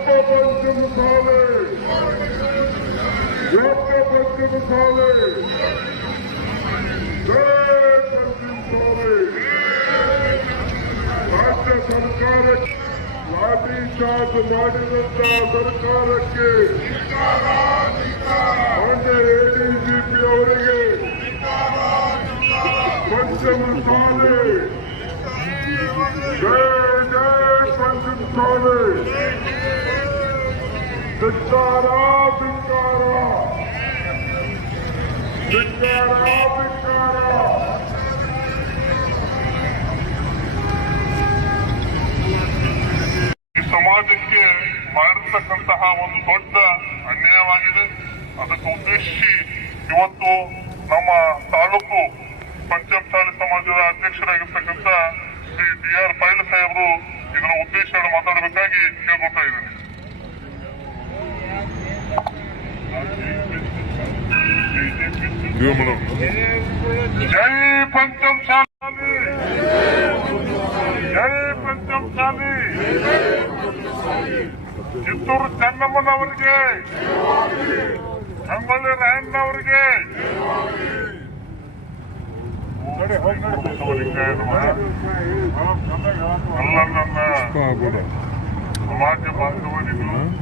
রক্তবন্ধুতে হবে রক্তবন্ধুতে হবে ರಾಜ್ಯ ಸರ್ಕಾರಕ್ಕೆ ಲಾಠಿ ಚಾರ್ಜ್ ಮಾಡಿದಂತ ಸರ್ಕಾರಕ್ಕೆ ಮೊನ್ನೆ ಎಡಿಜಿಪಿ ಅವರಿಗೆ ಪಂಚಮ ಸಾಲೆ ಜಯ ಜಯ ಪಂಚಮ ಸಾಲೆ ಧಿಕ್ಕಾರ ಧಿಕ್ಕಾರ ಧಿಕ್ಕಾರ ಧಿಕ್ಕಾರ ಈ ಸಮಾಜಕ್ಕೆ ಮಾಡಿರ್ತಕ್ಕಂತಹ ಒಂದು ದೊಡ್ಡ ಅನ್ಯಾಯವಾಗಿದೆ. ಅದಕ್ಕೆ ಉದ್ದೇಶಿಸಿ ಇವತ್ತು ನಮ್ಮ ತಾಲೂಕು ಪಂಚಮಸಾಲಿ ಸಮಾಜದ ಅಧ್ಯಕ್ಷರಾಗಿರ್ತಕ್ಕಂಥ ಶ್ರೀ ಡಿ ಆರ್ ಪೈಲ ಸಾಹೇಬರು ಇದರ ಉದ್ದೇಶ ಮಾತಾಡಬೇಕಾಗಿ ಕೇಳ್ಕೊತಾ ಇದ್ದೀನಿ. ಜೈ ಪಂಚಮಸಾಲಿ ಜೈ ಪಂಚಮಸಾಲಿ ಕಿತ್ತೂರು ಚೆನ್ನಮ್ಮನವರಿಗೆ ಸಂಗೊಳ್ಳಿ ರಾಯಣ್ಣವರಿಗೆ ಅಲ್ಲ ನನ್ನ ಸಮಾಜ ಬಾಂಧವರಿಗೂ